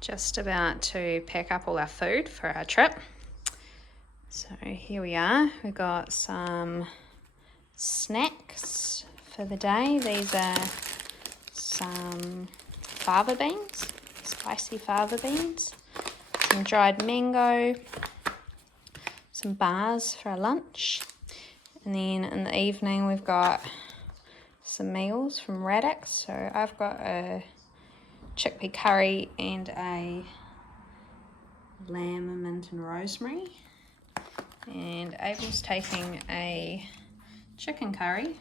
just about to pack up all our food for our trip. So here we are. We've got some snacks for the day. These are some fava beans, spicy fava beans, some dried mango, some bars for our lunch, and then in the evening we've got some meals from Radix. So I've got a chickpea curry and a lamb, mint and rosemary, and Abel's taking a chicken curry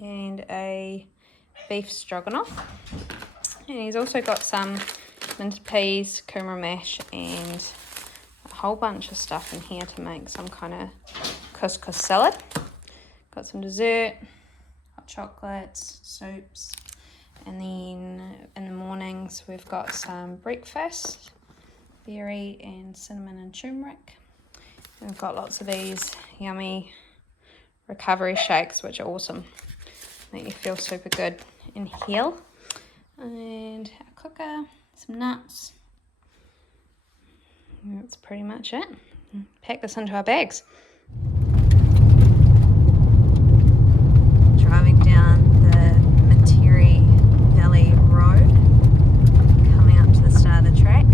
and a beef stroganoff, and he's also got some minted peas, kumara mash and a whole bunch of stuff in here to make some kind of couscous salad. Got some dessert, hot chocolates, soups, and then in the mornings we've got some breakfast, berry and cinnamon and turmeric. And we've got lots of these yummy recovery shakes, which are awesome. Make you feel super good and heal. And a cooker, some nuts. And that's pretty much it. Pack this into our bags. Driving down the Materi Valley Road, coming up to the start of the track.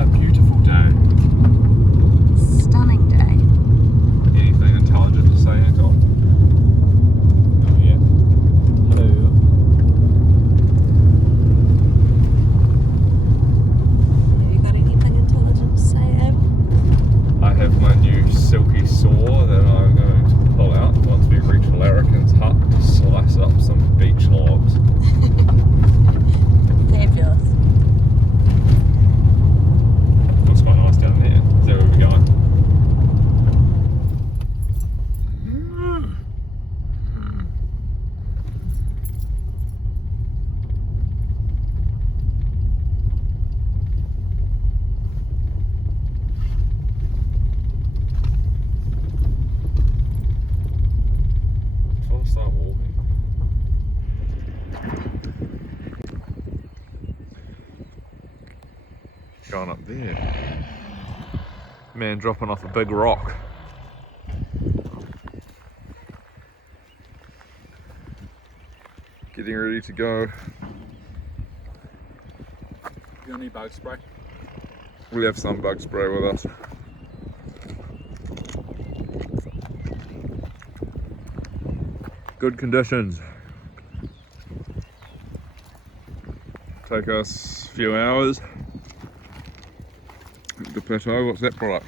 A beautiful day. Stunning day. Anything intelligent to say, Anton? Oh yeah. Hello. Have you got anything intelligent to say, Abel? I have my new silky saw that I'm going to pull out once we reach Larrikin's hut to slice up some beach logs. Fabulous. Looks quite nice down there. Is that where we're going? Just want to start walking. Going up there. Man dropping off a big rock. Getting ready to go. You got any bug spray? We have some bug spray with us. Good conditions. Take us a few hours. Acre Plateau, what's that product?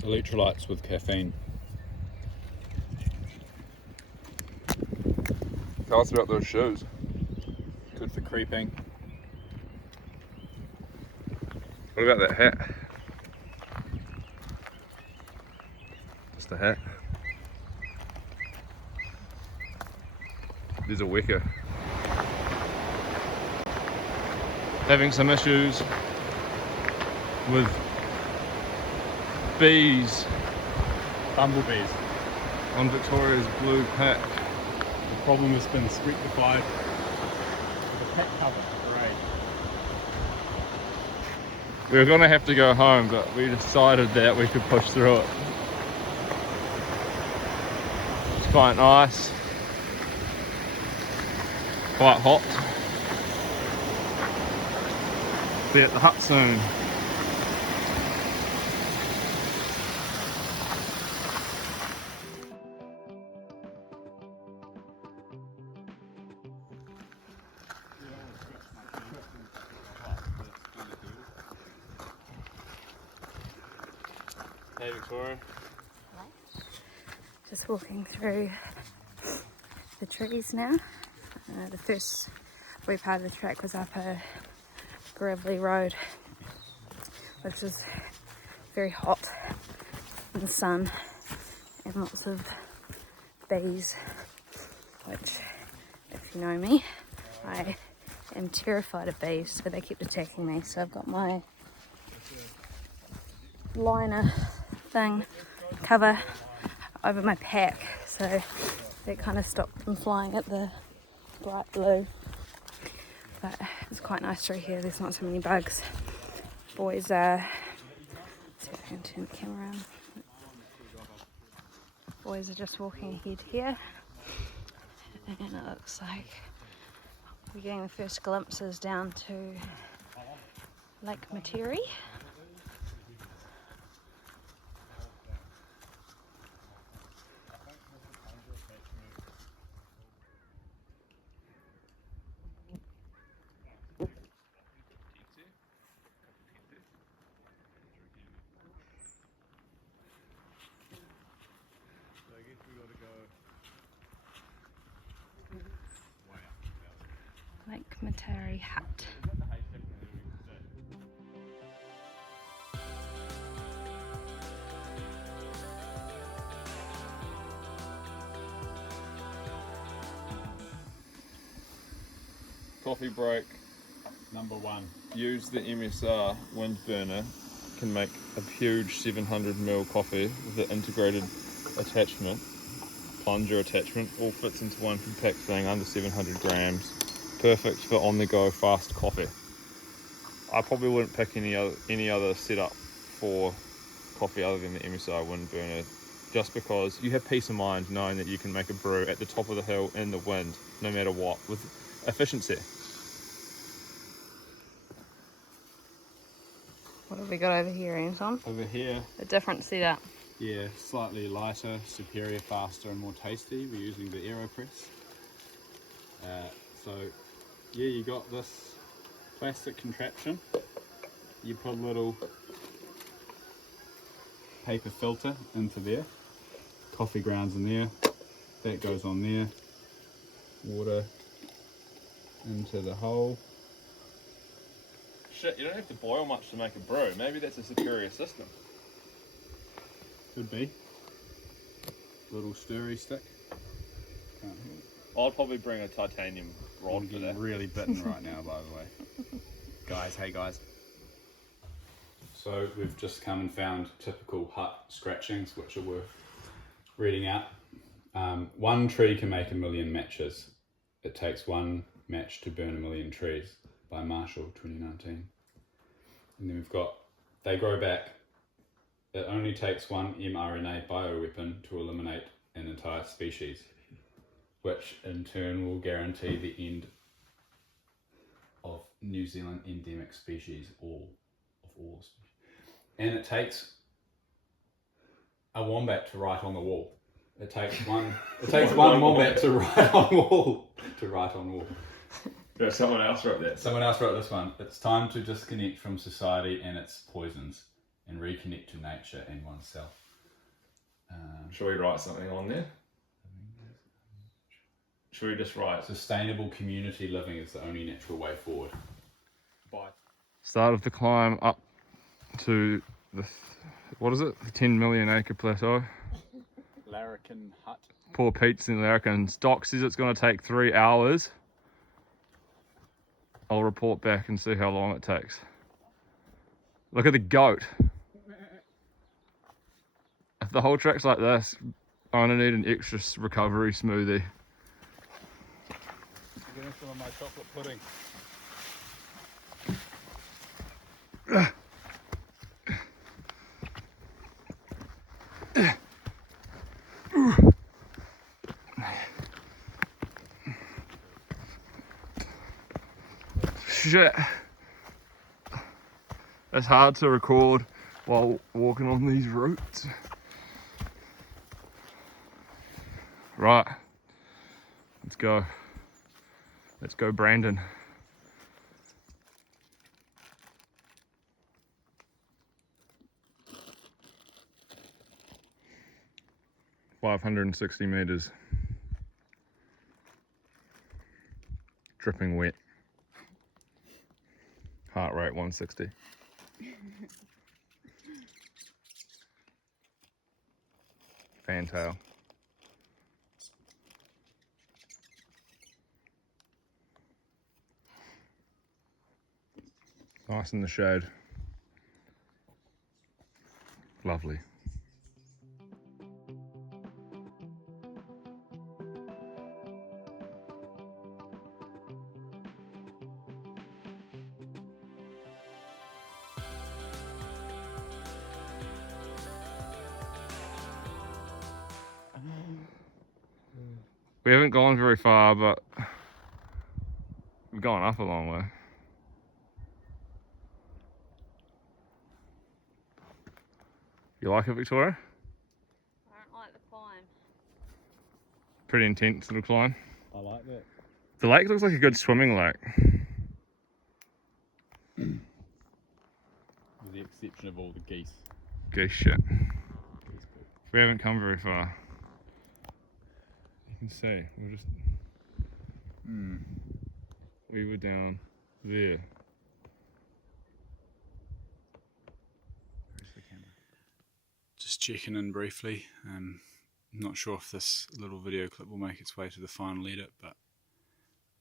Electrolytes with caffeine. Tell us about those shoes. Good for creeping. What about that hat? Just a hat. There's a wicker. Having some issues with bees Bumblebees. on Victoria's blue pack. The problem has been rectified with a pack cover. Great. We were going to have to go home, but we decided that we could push through it. It's quite nice. Quite hot. Be at the hut soon. Hey Victoria. Just walking through the trees now. The first wee part of the track was up a gravelly road, which was very hot in the sun and lots of bees, which, if you know me, I am terrified of bees, so they kept attacking me. So I've got my liner thing cover over my pack, so that kind of stopped them flying at the bright blue. but it's quite nice through here. There's not so many bugs. Boys are, see if I can turn the camera around. Boys are just walking ahead here, and it looks like we're getting the first glimpses down to Lake Materi. Lake Materi Hut. Coffee break. Number 1. Use the MSR wind burner. Can make a huge 700ml coffee with the integrated attachment, plunger attachment. All fits into one compact thing under 700 grams. Perfect for on-the-go fast coffee. I probably wouldn't pick any other setup for coffee other than the MSR wind burner, just because you have peace of mind knowing that you can make a brew at the top of the hill in the wind, no matter what, with efficiency. What have we got over here, Anton? Over here, A different setup. yeah, slightly lighter, superior, faster and more tasty. We're using the AeroPress. So yeah, you got this plastic contraption. You put a little paper filter into there, coffee grounds in there, that goes on there, water into the hole. Shit, you don't have to boil much to make a brew. Maybe that's a superior system. Could be. Little stirry stick. Can't I'll probably bring a titanium rod I'm for getting that. really bitten right now, by the way. Guys, hey guys. So we've just come and found typical hut scratchings, which are worth reading out. One tree can make 1 million matches. It takes one match to burn 1 million trees, by Marshall, 2019. And then we've got, they grow back. It only takes one mRNA bioweapon to eliminate an entire species, which in turn will guarantee the end of New Zealand endemic species, all species. And it takes a wombat to write on the wall. It takes one wombat to write on wall. Yeah, someone else wrote that. Someone else wrote this one. It's time to disconnect from society and its poisons and reconnect to nature and oneself. Should we write something on there? Should we just write? Sustainable community living is the only natural way forward. Bye. Start of the climb up to the, what is it? The 10 million acre plateau. Larrikin Hut. Poor Pete's in Larrikins. Doc says it's going to take 3 hours. I'll report back and see how long it takes. Look at the goat. If the whole track's like this, I'm going to need an extra recovery smoothie. Getting some of my chocolate pudding. Shit. It's hard to record while walking on these routes. Right. Let's go. Let's go, Brandon. $560 meters. Dripping wet. Heart rate 160. Fantail. Nice in the shade. Lovely. We haven't gone very far, but we've gone up a long way. You like it, Victoria? I don't like the climb. Pretty intense little climb. I like that. The lake looks like a good swimming lake. With the exception of all the geese. Geese shit. We haven't come very far. You can see, we were down there. Where's the camera? Just checking in briefly. I'm not sure if this little video clip will make its way to the final edit, but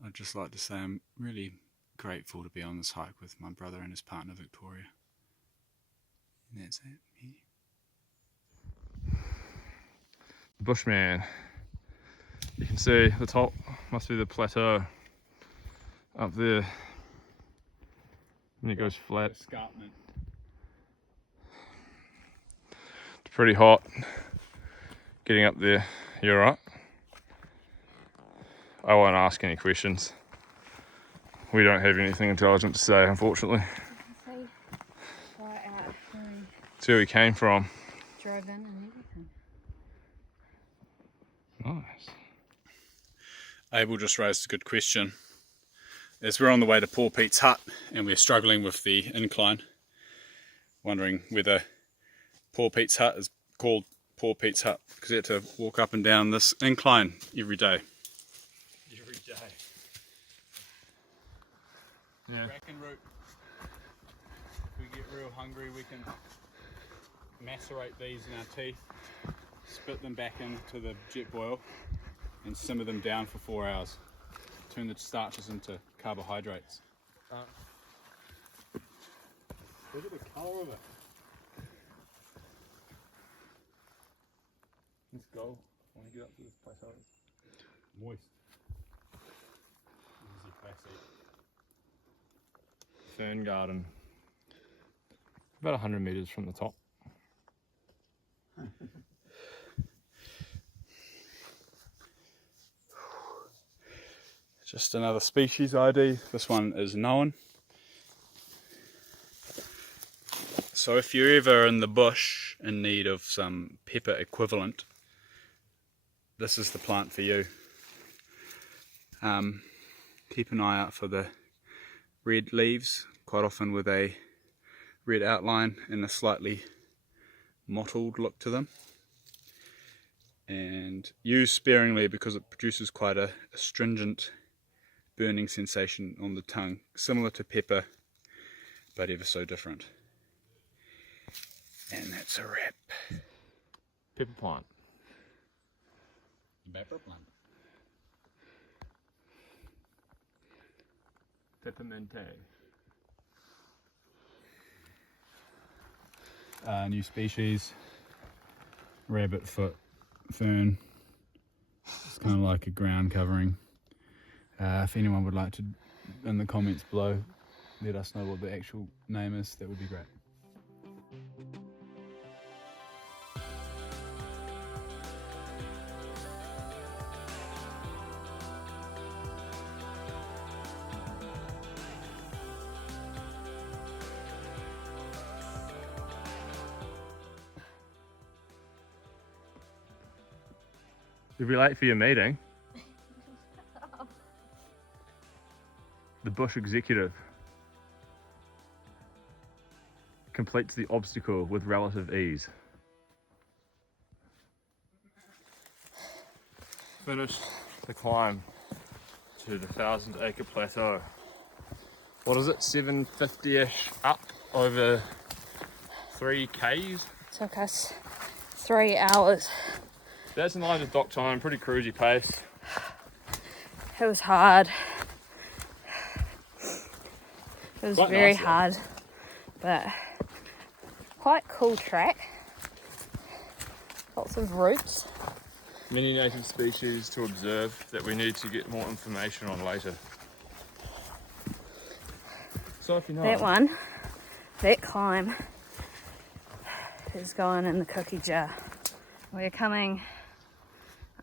I'd just like to say I'm really grateful to be on this hike with my brother and his partner Victoria. And that's it. Yeah. Bushman. You can see the top must be the plateau up there. And it goes flat. Escarpment. It's pretty hot getting up there. You alright? I won't ask any questions. We don't have anything intelligent to say, unfortunately. See, right out where we It's where we came from. drove in and everything. Nice. Abel just raised a good question. As we're on the way to Poor Pete's hut and we're struggling with the incline, wondering whether Poor Pete's hut is called Poor Pete's hut because he had to walk up and down this incline every day. Every day. Yeah. Bracken root. If we get real hungry, we can macerate these in our teeth, spit them back into the jet boil, and simmer them down for 4 hours. Turn the starches into carbohydrates. Look at the colour of it. Let's go. I want to get up to this plateau. Moist. Easy classic. Fern garden. About 100 metres from the top. Just another species ID. This one is known. So if you're ever in the bush in need of some pepper equivalent, this is the plant for you. Keep an eye out for the red leaves, quite often with a red outline and a slightly mottled look to them. And use sparingly because it produces quite a astringent burning sensation on the tongue, similar to pepper, but ever so different. And that's a wrap. Pepper plant. Pepper plant. Pepperminte. New species, rabbit foot fern. It's kind of like a ground covering. If anyone would like to, in the comments below, let us know what the actual name is, that would be great. You'll be late for your meeting. The bush executive completes the obstacle with relative ease. Finished the climb to the 1,000 Acre Plateau. What is it, 750-ish up over 3 Ks? Took us 3 hours. That's in line with dock time, pretty cruisy pace. It was hard. It was Quite very nice, though. hard, but quite cool track. Lots of roots. Many native species to observe that we need to get more information on later. So if you know, That climb is going in the cookie jar. We're coming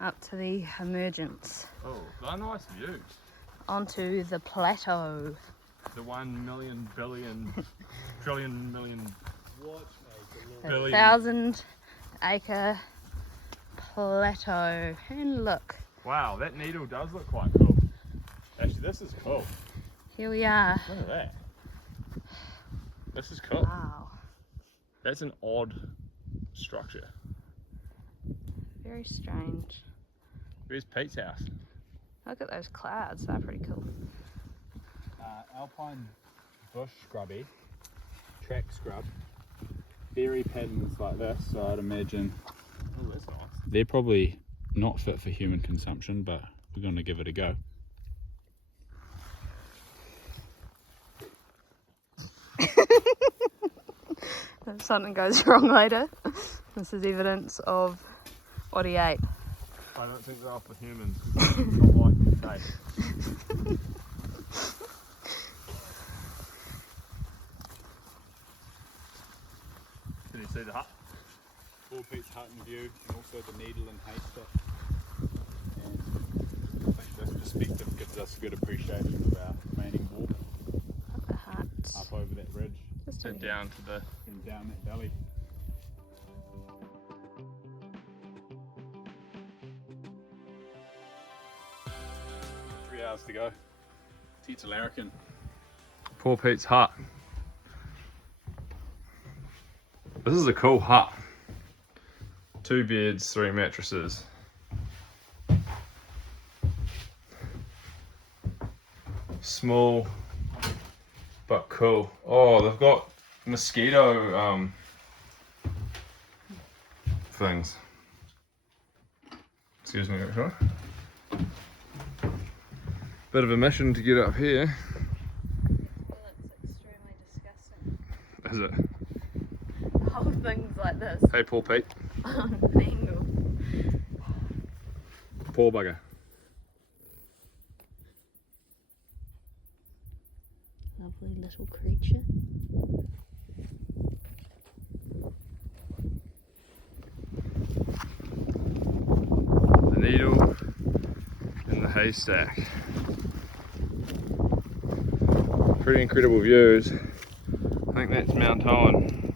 up to the emergence, Oh, they're nice views. onto the plateau. The 1 million billion trillion million The billion. 1,000-acre plateau. And look, Wow, that needle does look quite cool. Actually, this is cool. here we are. Look at that. This is cool. Wow, That's an odd structure. very strange. Where's Pete's house? Look at those clouds, they're pretty cool. Alpine bush scrubby, track scrub, berry patterns like this, so I'd imagine Oh, that's nice. they're probably not fit for human consumption, but we're going to give it a go. If something goes wrong later, this is evidence of what he ate. I don't think they're off for humans. It's not likely to taste. Can you see the hut? Poor Pete's hut in view, and also the needle and haystack. And I think this perspective gives us a good appreciation of our remaining walk The hut. up over that ridge Just And over here. down to the. and down that valley. 3 hours to go. Pete's a larrikin. Poor Pete's hut. This is a cool hut. 2 beds, 3 mattresses. Small, but cool. Oh, they've got mosquito things. Excuse me, actually. Bit of a mission to get up here. It's extremely disgusting. Is it? Whole things like this Hey, poor Pete. on an angle. Poor bugger. Lovely little creature. The needle in the haystack. Pretty incredible views. I think that's Mount Owen.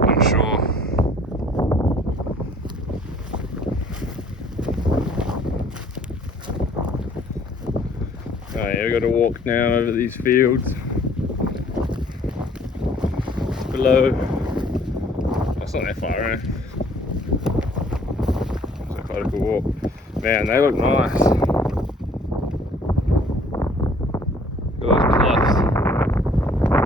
I'm sure. Oh yeah, we've got to walk down over these fields. Below. That's not that far, eh? It's quite a cool walk. Man, they look nice. Look at those cliffs.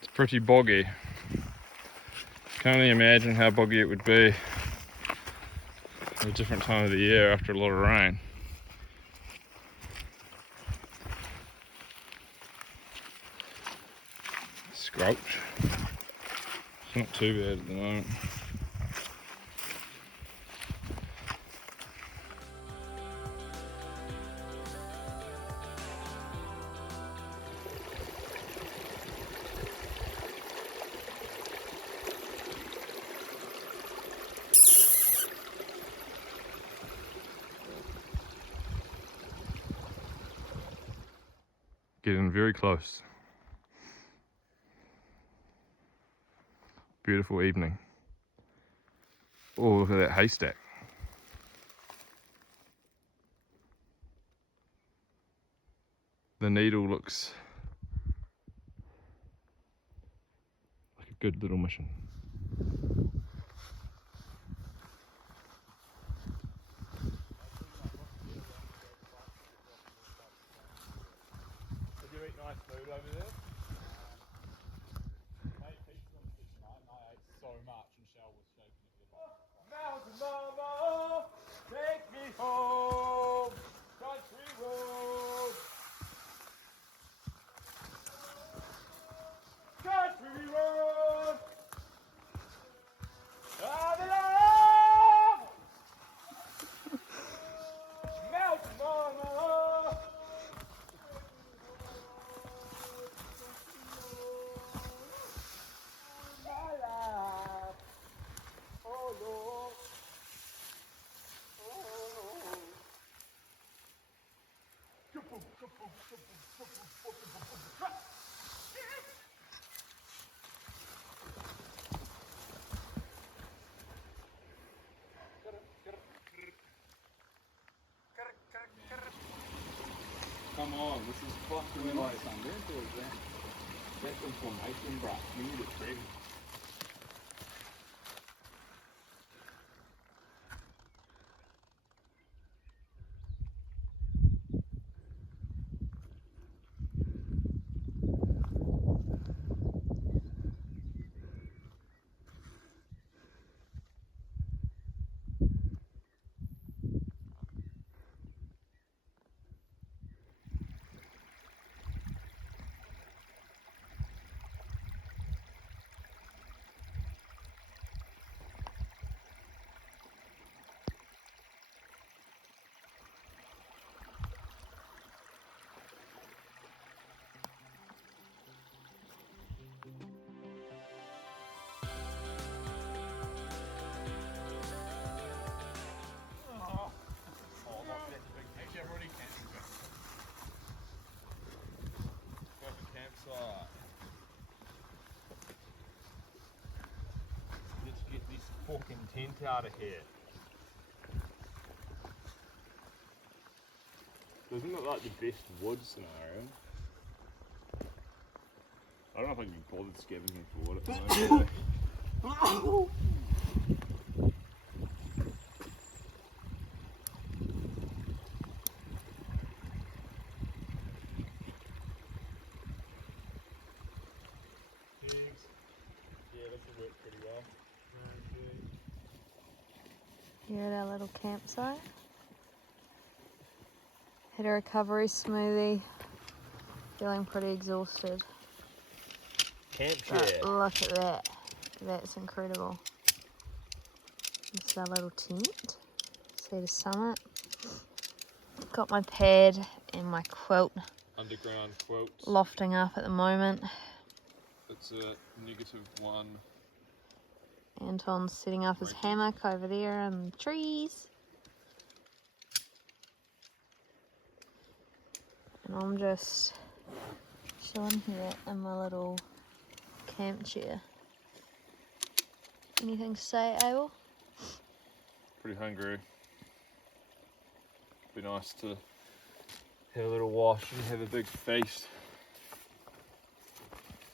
It's pretty boggy. Can only imagine how boggy it would be at a different time of the year after a lot of rain. Squelch. It's not too bad at the moment. Getting very close. Beautiful evening. Oh, look at that haystack. The needle looks like a good little mission. Did you eat nice food over there? I ate so much and Shell was shaking it with Mountain mama, take me home, country road. Country road. I belong. Mountain mama. Come on, this is fucking like That's information, bruh. We need a tree. campsite. Let's get this fucking tent out of here. Doesn't look like the best wood scenario. I don't know if I can be bothered scavenging for wood at the moment. Yeah, this will work pretty well. Here at our little campsite. Had a recovery smoothie. Feeling pretty exhausted. Camp But chair. look at that. That's incredible. This is our little tent. See the summit. Got my pad and my quilt Underground quilt. lofting up at the moment. It's a -1. Anton's setting up his hammock over there in the trees. And I'm just chilling here in my little camp chair. Anything to say, Abel? Pretty hungry. Be nice to have a little wash and have a big feast.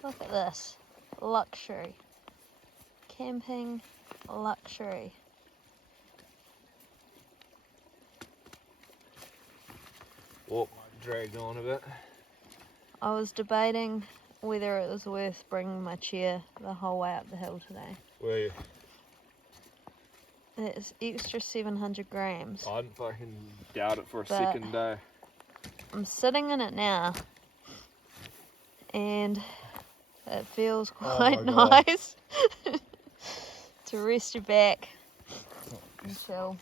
Look at this. Luxury. Camping luxury. Oh, dragged on a bit. I was debating whether it was worth bringing my chair the whole way up the hill today. Were you? It's extra 700 grams. I didn't fucking doubt it for a But- second day. I'm sitting in it now, and it feels quite my God. nice to rest your back and chill.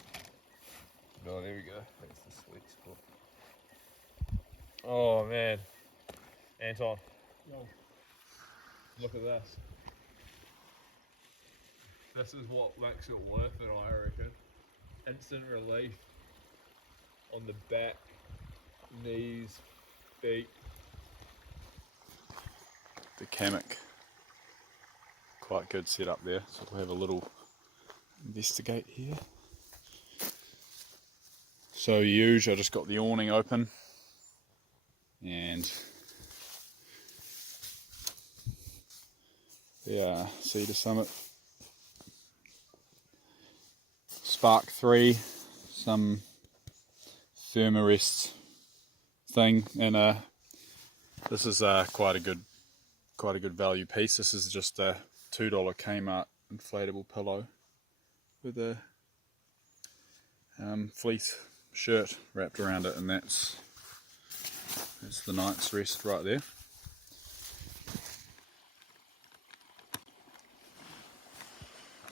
No, there we go. That's the sweet spot. Oh man. Anton. Yo. Look at this. This is what makes it worth it, I reckon. Instant relief on the back, knees, feet. The hammock. Quite good setup there. So we'll have a little investigate here. So huge, I just got the awning open and yeah, Cedar Summit Spark 3, some Thermarest thing, and this is quite a good value piece. This is just a $2 Kmart inflatable pillow with a fleece shirt wrapped around it, and that's the night's rest right there.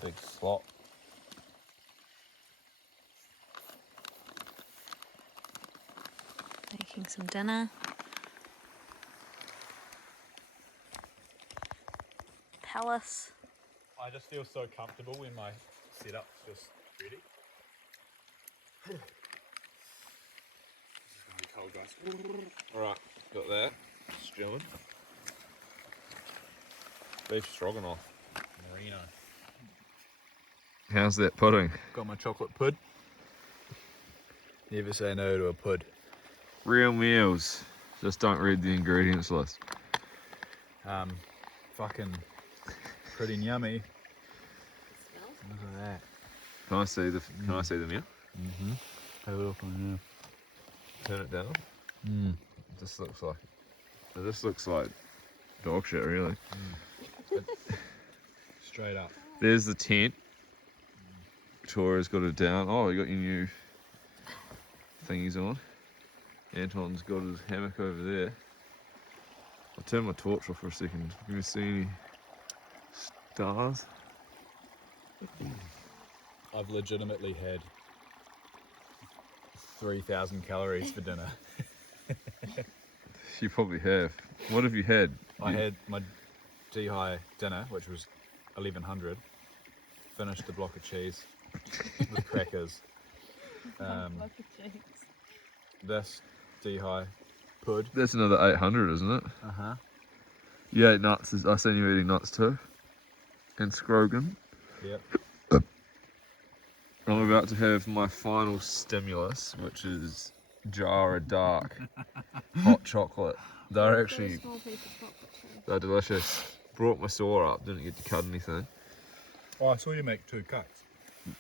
Big slot. Making some dinner. Palace. I just feel so comfortable when my setup's just ready. This is gonna be old guys. Alright, got that. Stewing. Beef stroganoff. Merino. How's that pudding? Got my chocolate pud. Never say no to a pud. Real meals. Just don't read the ingredients list. Fucking pretty yummy. Look at that. Can I see the meal? Mm-hmm. Have a look on Turn it down. there. It just looks like dog shit, really. Straight up. There's the tent. Tori's got it down. Oh, you got your new thingies on. Anton's got his hammock over there. I'll turn my torch off for a second. Can you see any stars? I've legitimately had 3,000 calories for dinner. You probably have. What have you had? I had my D-high dinner, which was 1,100. Finished a block of cheese with crackers. This D-high pud. That's another 800, isn't it? Uh-huh. You ate nuts. I seen you eating nuts too. And Scrogan. Yep. I'm about to have my final stimulus, which is jar of dark hot chocolate. They're actually, they're delicious. Brought my saw up, didn't get to cut anything. Oh, I saw you make 2 cuts.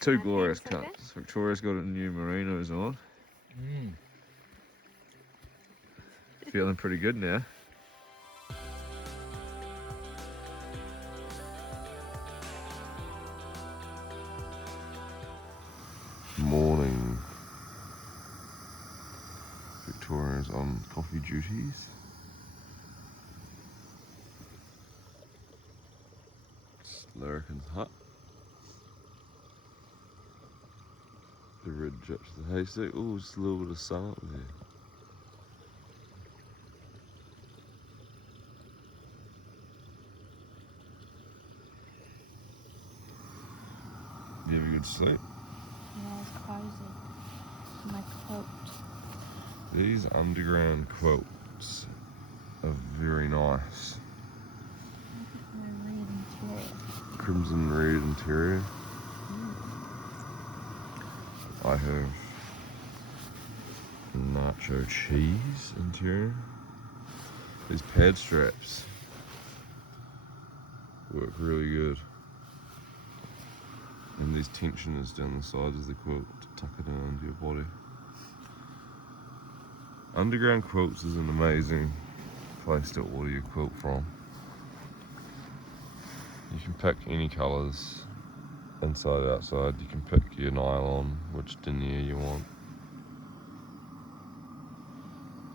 2 glorious cuts. Victoria's got a new merinos on. Feeling pretty good now. Morning. Victoria's on coffee duties. Larrikin's hut. The red drips of the haystack. Oh, just a little bit of sun up there. You have a good sleep? Yeah, it's cozy. My quilt. These underground quilts are very nice. My red interior. Crimson red interior. I have nacho cheese interior. These pad straps work really good. And these tensioners down the sides of the quilt to tuck it in under your body. Underground Quilts is an amazing place to order your quilt from. You can pick any colours, inside, outside. You can pick your nylon, which denier you want.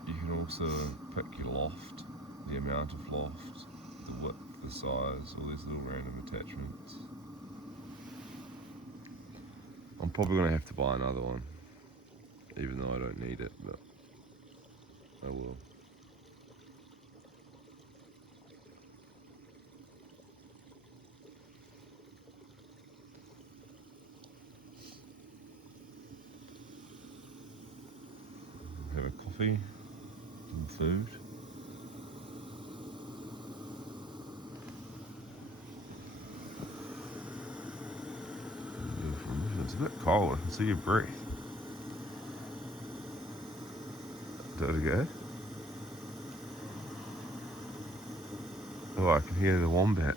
You can also pick your loft, the amount of loft, the width, the size, all these little random attachments. I'm probably going to have to buy another one, even though I don't need it, but I will. Have a coffee, some food. It's a bit cold, I can see your breath. There we go. Oh, I can hear the wombat.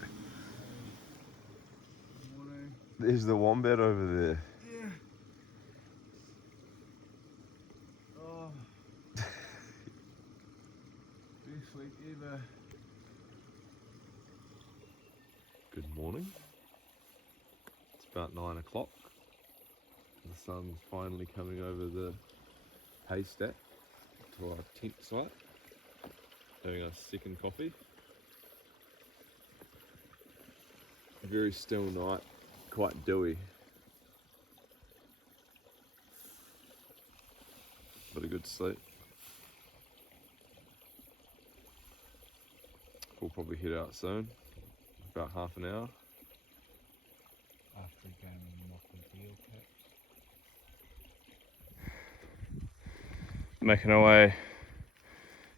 Morning. There's the wombat over there. Yeah. Oh. Best sleep ever. Good morning. It's about 9 o'clock. The sun's finally coming over the haystack to our tent site. Having our second coffee. A very still night, quite dewy. But a good sleep. We'll probably head out soon, about half an hour. After a game of mock and deal, perhaps. making our way,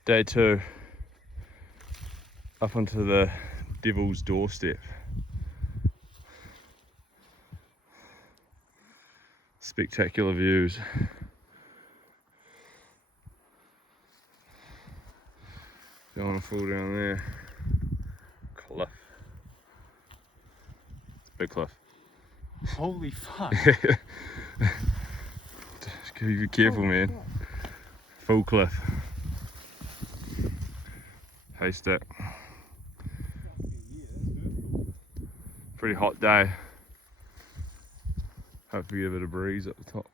day 2, up onto the Devil's Doorstep. Spectacular views. Don't want to fall down there. Cliff. It's a big cliff. Holy fuck. Just be careful, man. Full cliff. Haystack. Pretty hot day. Hopefully get a bit of breeze at the top.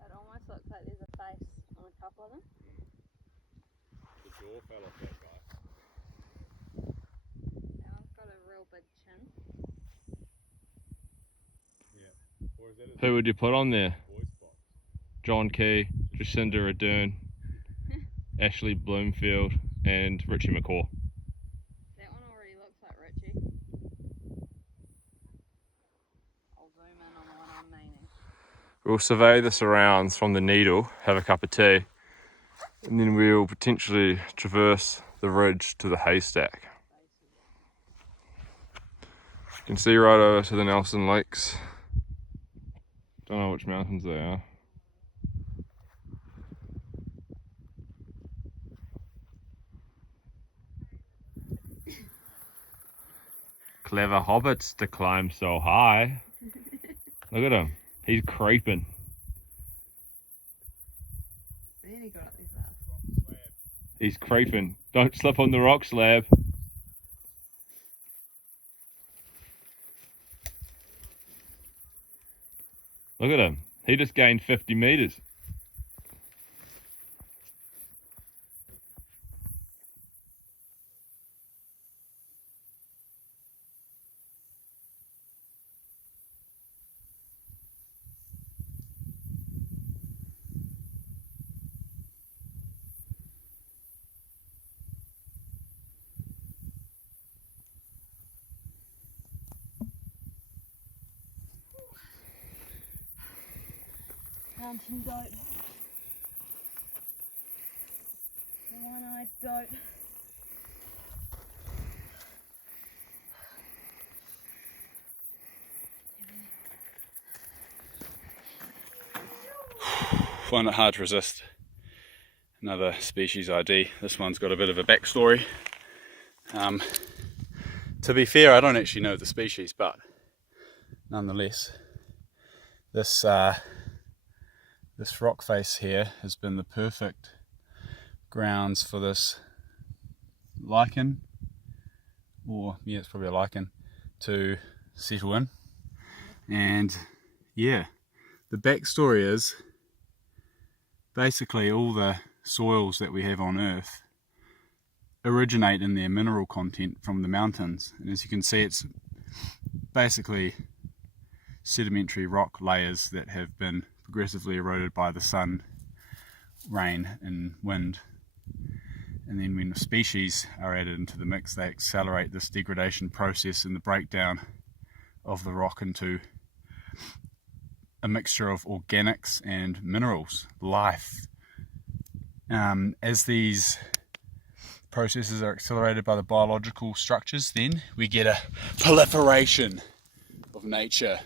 It almost looks like there's a face on a couple of them. The jaw fell off that guy. That one's got a real big chin. Yeah. Or is that who would you put on there? John Key, Jacinda Ardern, Ashley Bloomfield, and Richie McCaw. That one already looks like Richie. I'll zoom in on the one I'm naming. We'll survey the surrounds from the Needle, have a cup of tea, and then we'll potentially traverse the ridge to the Haystack. You can see right over to the Nelson Lakes. Don't know which mountains they are. Clever hobbits to climb so high. Look at him. He's creeping. Really got up there fast. He's creeping. Don't slip on the rock slab. Look at him. He just gained 50 meters. Mountain goat. The one-eyed goat. Find it hard to resist. Another species ID. This one's got a bit of a backstory. To be fair, I don't actually know the species, but nonetheless, this rock face here has been the perfect grounds for this lichen, or yeah, it's probably a lichen, to settle in. And yeah, the backstory is basically all the soils that we have on Earth originate in their mineral content from the mountains, and as you can see, it's basically sedimentary rock layers that have been progressively eroded by the sun, rain and wind. And then when the species are added into the mix, they accelerate this degradation process and the breakdown of the rock into a mixture of organics and minerals, life. As these processes are accelerated by the biological structures, then we get a proliferation of nature.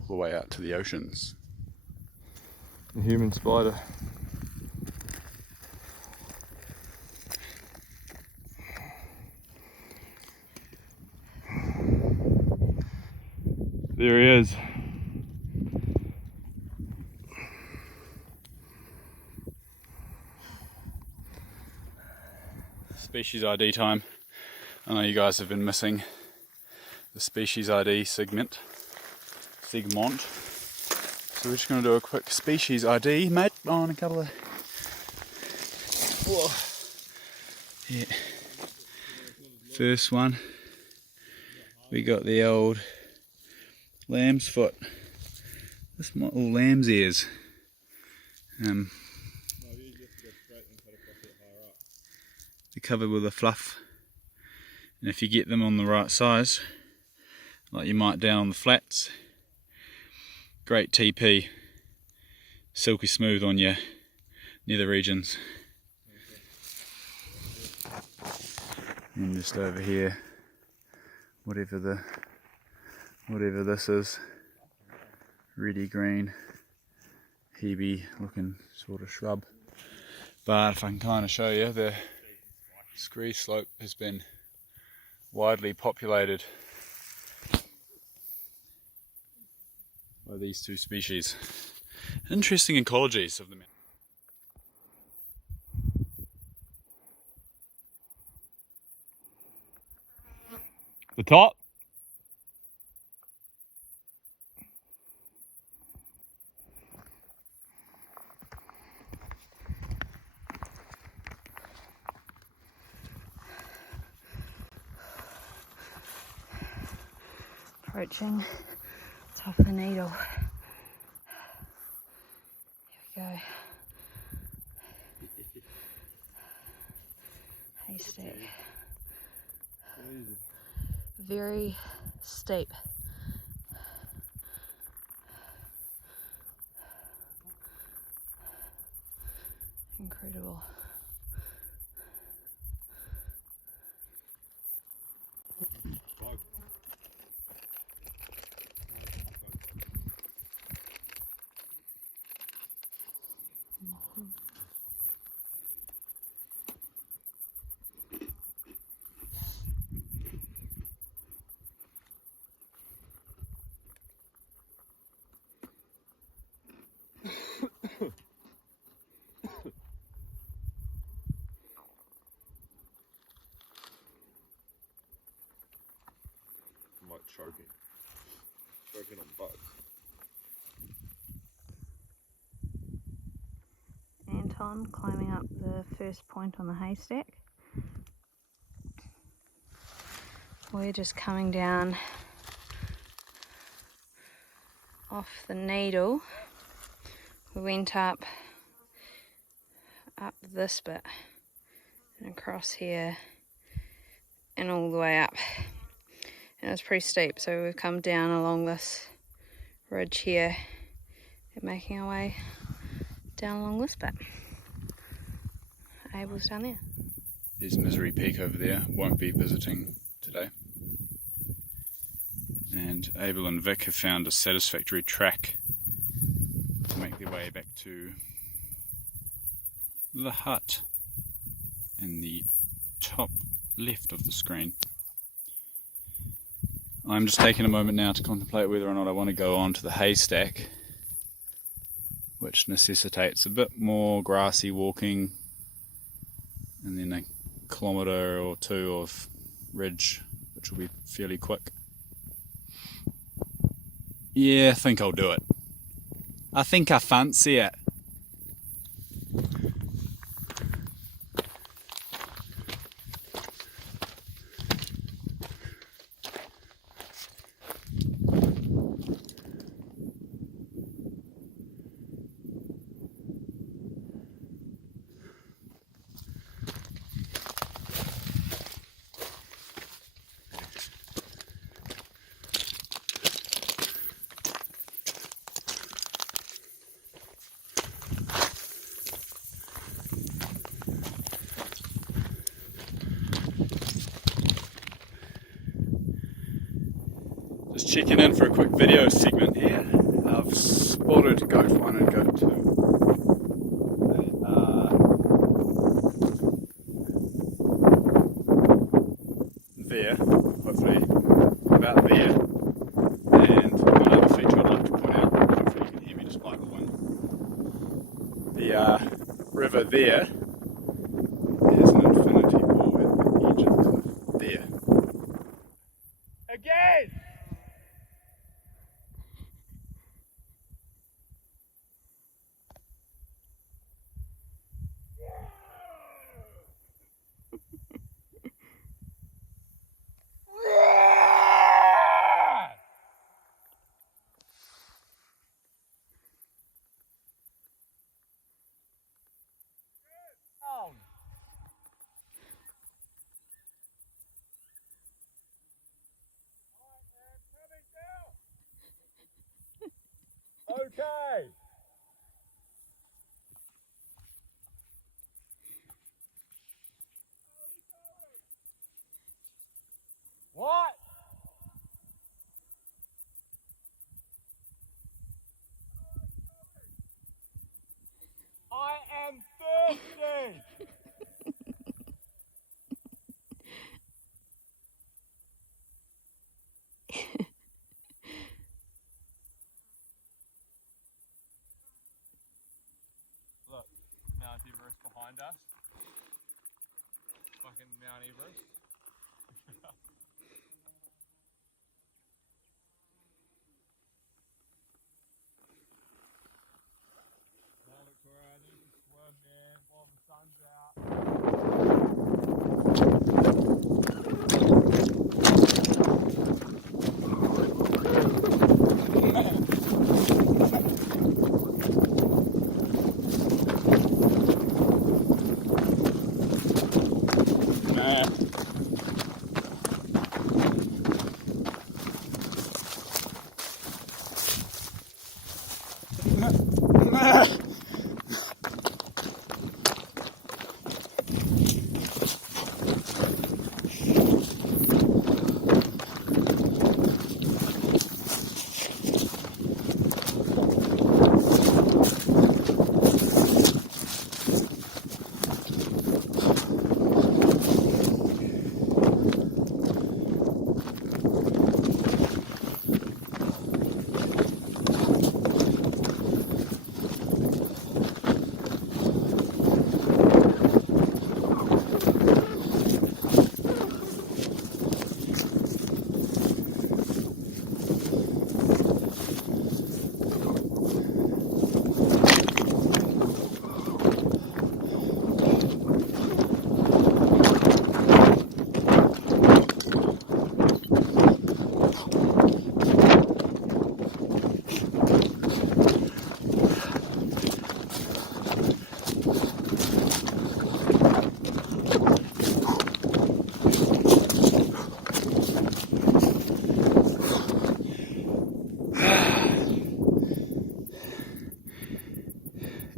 All the way out to the oceans. A human spider. There he is. Species ID time. I know you guys have been missing the species ID segment. So we're just going to do a quick species ID, mate, on a couple of... Whoa. Yeah. First one, we got the old lamb's foot. This might all lamb's ears. They're covered with a fluff, and if you get them on the right size, like you might down on the flats, great TP, silky smooth on your nether regions. And just over here, whatever this is, reddy green, Hebe looking sort of shrub. But if I can kind of show you, the scree slope has been widely populated by these two species. Interesting ecologies of the mountain. The top. Approaching top of the needle. Here we go. Haystack. Very steep. Incredible. I'm like choking on bugs. Anton climbing up the first point on the haystack. We're just coming down off the needle. We went up this bit and across here and all the way up, and it was pretty steep, so we've come down along this ridge here and making our way down along this bit. Abel's down there. There's Misery Peak over there, won't be visiting today. And Abel and Vic have found a satisfactory track to make their way back to the hut in the top left of the screen. I'm just taking a moment now to contemplate whether or not I want to go on to the haystack, which necessitates a bit more grassy walking and then a kilometre or two of ridge, which will be fairly quick. Yeah, I think I'll do it. I think I fancy it. Just checking in for a quick video segment here. I've spotted goat 1 and goat 2. They are there, hopefully about there. And one other feature I'd like to point out, hopefully you can hear me despite the wind. The river there is an infinity pool at the edge of the cliff there. Again! okay? What? I am thirsty! Look, Mount Everest behind us. Fucking Mount Everest. Oh, Victoria, I need to swim, man, while the sun's out.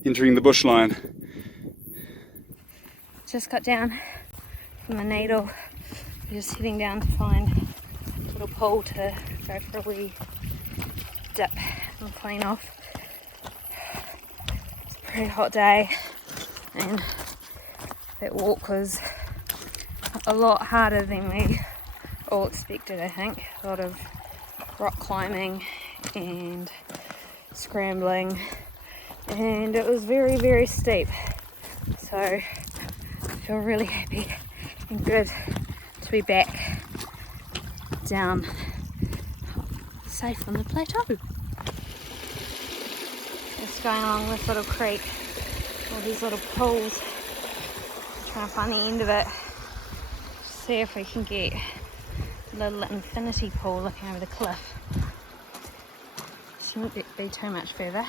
Entering the bush line. Just got down from the needle. We're just heading down to find a little pool to go for a wee dip and clean off. It's a pretty hot day and that walk was a lot harder than we all expected, I think. A lot of rock climbing and scrambling, and it was very, very steep. So I feel really happy and good to be back down safe on the plateau. Just going along this little creek, all these little pools, trying to find the end of it, see if we can get a little infinity pool looking over the cliff. Shouldn't be too much further,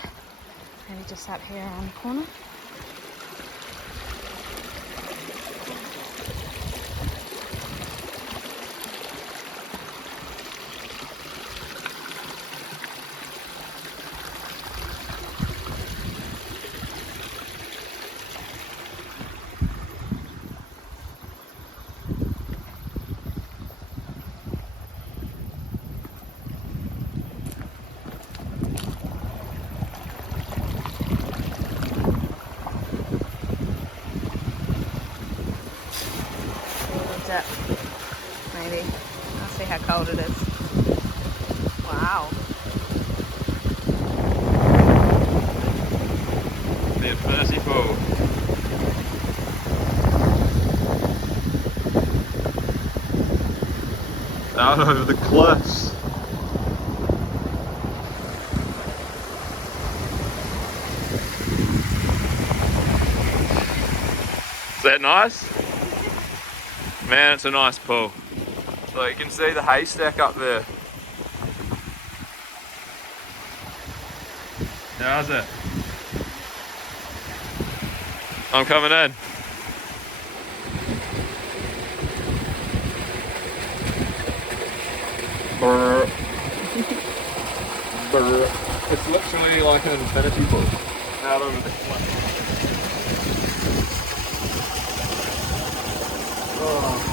maybe just up here around the corner. Dip, maybe. I'll see how cold it is. Wow. The infinity pool. Out over the cliffs. Is that nice? Man, it's a nice pool. Look, you can see the haystack up there. How's it? I'm coming in. Brr. Brr. It's literally like an infinity pool out over the cliff. Oh.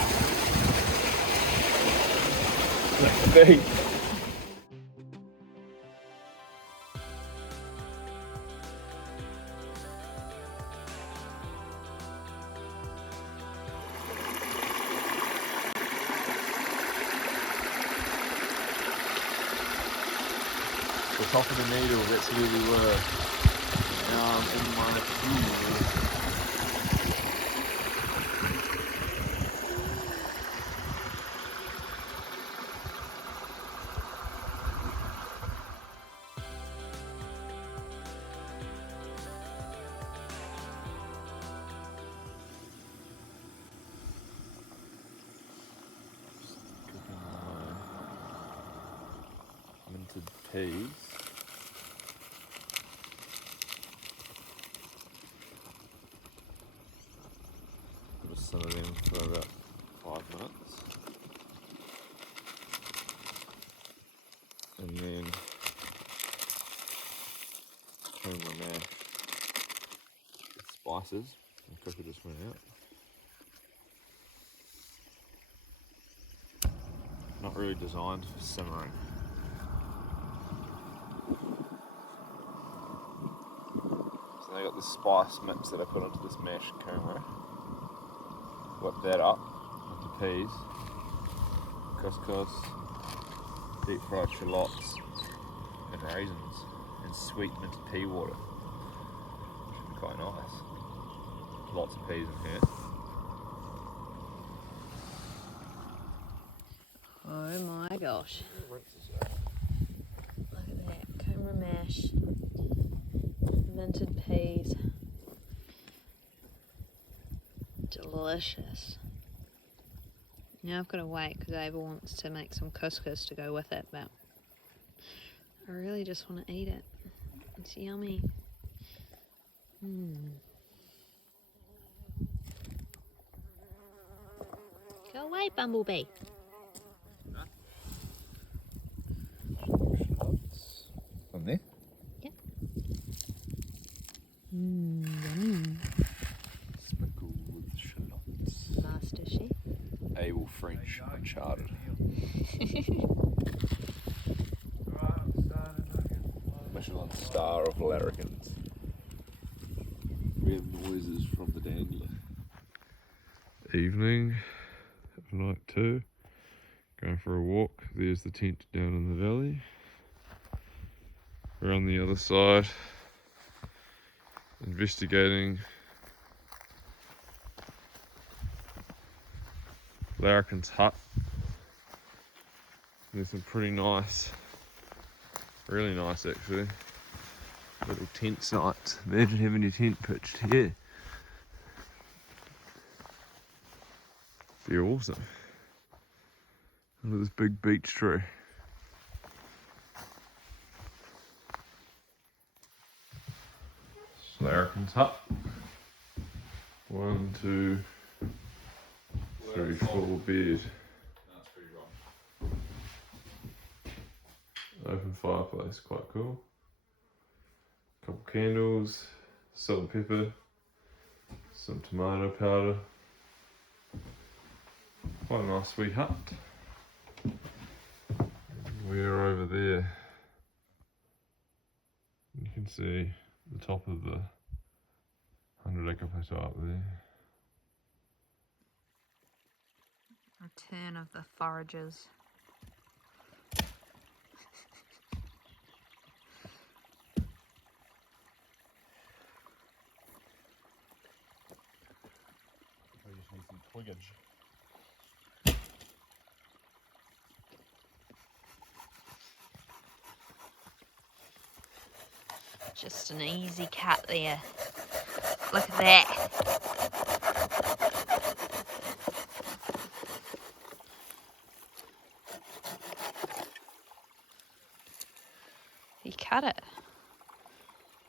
That's big. The top of the needle, that's where we were. Now I'm in my pool. Minted peas. Just some of them for about 5 minutes. And then turn my mash with spices. The cooker just went out. Not really designed for simmering. So I got this spice mix that I put into this mash currently. Whip that up with the peas, couscous, deep fried shallots, and raisins, and sweet minted pea water. Should be quite nice. Lots of peas in here. Oh my gosh. Look at that, coma mash, minted peas. Delicious. Now I've got to wait because Abel wants to make some couscous to go with it, but I really just want to eat it. It's yummy. Go away, bumblebee. On there? Yep. Yummy. Sprinkled with shallots. Master chef. Abel French Uncharted. Michelin star of larrikins. We have noises from the Dangler. Evening of night 2. Going for a walk. There's the tent down in the valley. We're on the other side, investigating Larrikin's hut. There's some pretty nice, really nice actually, little tent sites. Imagine having your tent pitched here. Be awesome. Look at this big beech tree. Larrikin's hut. 1, 2, 3, 4 bed. That's pretty wrong. Open fireplace, quite cool. Couple candles, salt and pepper, some tomato powder. Quite a nice wee hut. We're over there. You can see the top of the 100 Acre Plateau up there. Return of the foragers. We just need some twiggage. Just an easy cut there. Look at that. He cut it.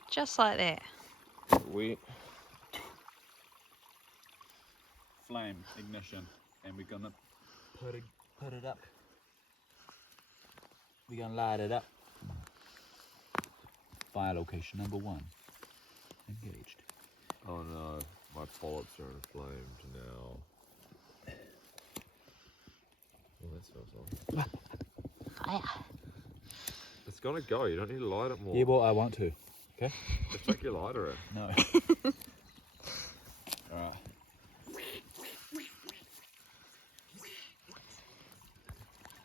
Just like that. Wet. Flame, ignition, and we're gonna put it up. We're gonna light it up. Fire location number 1. Engaged. Oh no, my polyps are inflamed now. Oh, that smells on. Fire. It's gonna go, you don't need to light it more. Yeah, well, I want to. Okay? Just take your lighter in. No. Alright.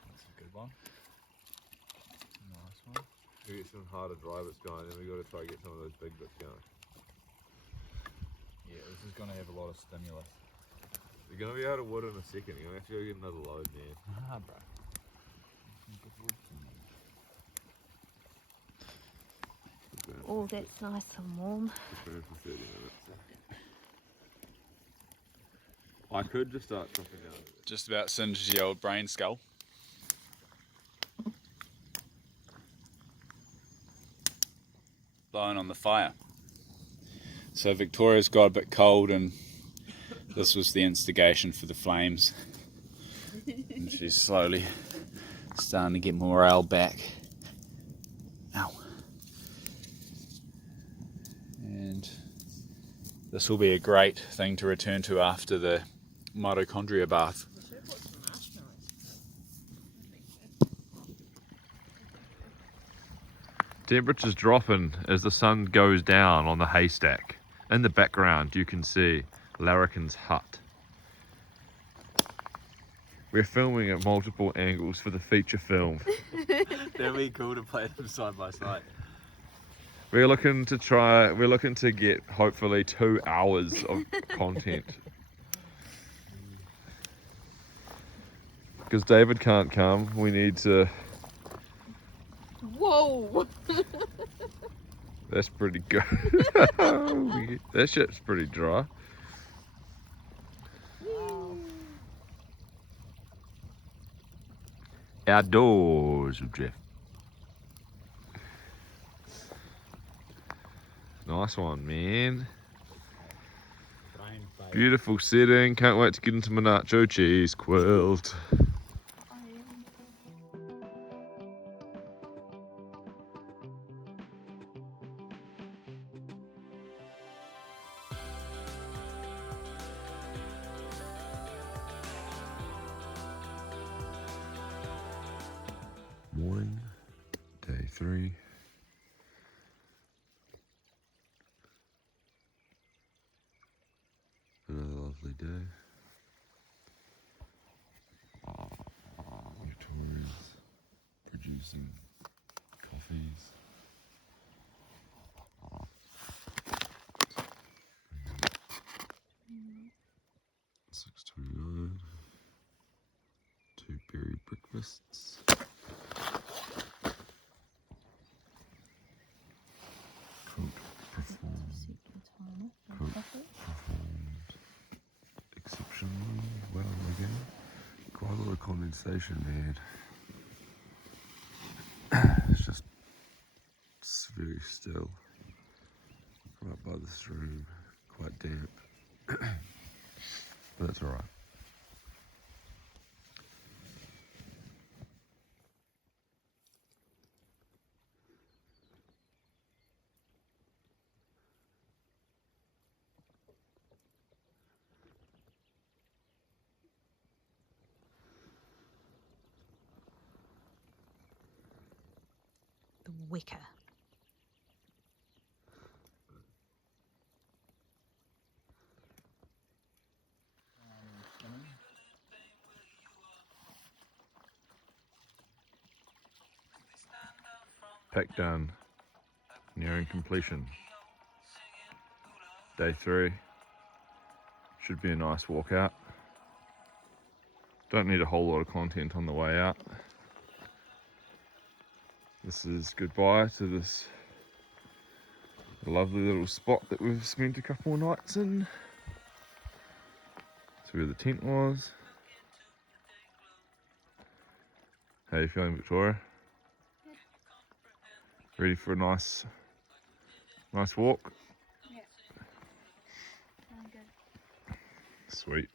That's a good one. Nice one. We get some harder dry bits going, and we got to try to get some of those big bits going. Yeah, this is going to have a lot of stimulus. You're gonna be out of wood in a second. You're gonna have to go get another load, man. Ah, bro. Some good wood for me. Oh, that's nice and warm. Burn for 30 minutes. I could just start chopping down. Just about singed the old brain skull. Blowing on the fire. So Victoria's got a bit cold and this was the instigation for the flames. And she's slowly starting to get morale back. Ow. And this will be a great thing to return to after the mitochondria bath. Temperature's dropping as the sun goes down on the haystack. In the background you can see Larrikin's hut. We're filming at multiple angles for the feature film. That'd be cool to play them side by side. We're looking to get hopefully 2 hours of content. Because David can't come, we need to... Whoa! That's pretty good. That shit's pretty dry. Outdoors with Jeff. Nice one, man. Beautiful setting. Can't wait to get into my nacho cheese quilt. Morning, day 3. Another lovely day. Victoria's producing coffees. 6:29. 2 berry breakfasts. Performed exceptionally well again. Quite a lot of condensation there. It's just very still. Right by the stream, quite damp. But that's alright. The wicker. Pack done. Nearing completion. Day 3. Should be a nice walk out. Don't need a whole lot of content on the way out. This is goodbye to this lovely little spot that we've spent a couple of nights in. That's where the tent was. How you feeling, Victoria? Ready for a nice walk? Yeah. I'm good. Sweet.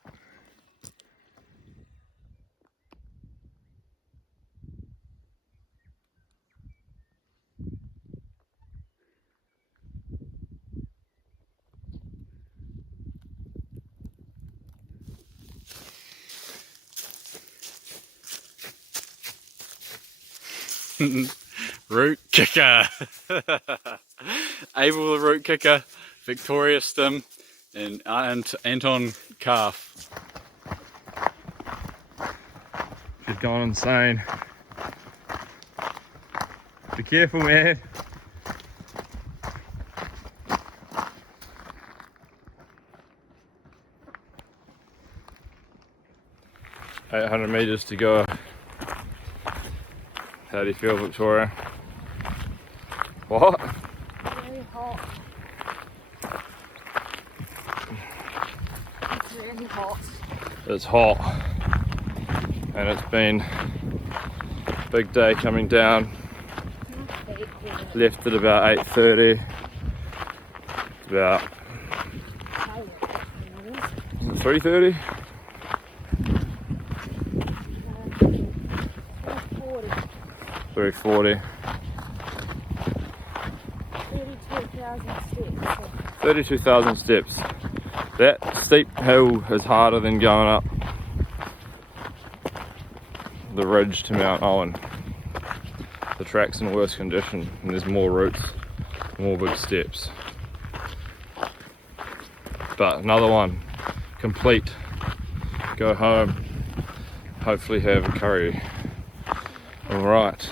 Root kicker. Abel the root kicker, Victoria Stim, and Anton calf. She's gone insane. Be careful, man. $800 meters to go. How do you feel, Victoria? What? Very hot. It's really hot. It's hot. And it's been a big day coming down. Left at about 8:30. It's about 3:30. 3:40. 32,000 steps. That steep hill is harder than going up the ridge to Mount Owen. The track's in worse condition and there's more roots, more big steps. But another one, complete. Go home, hopefully have a curry. Alright.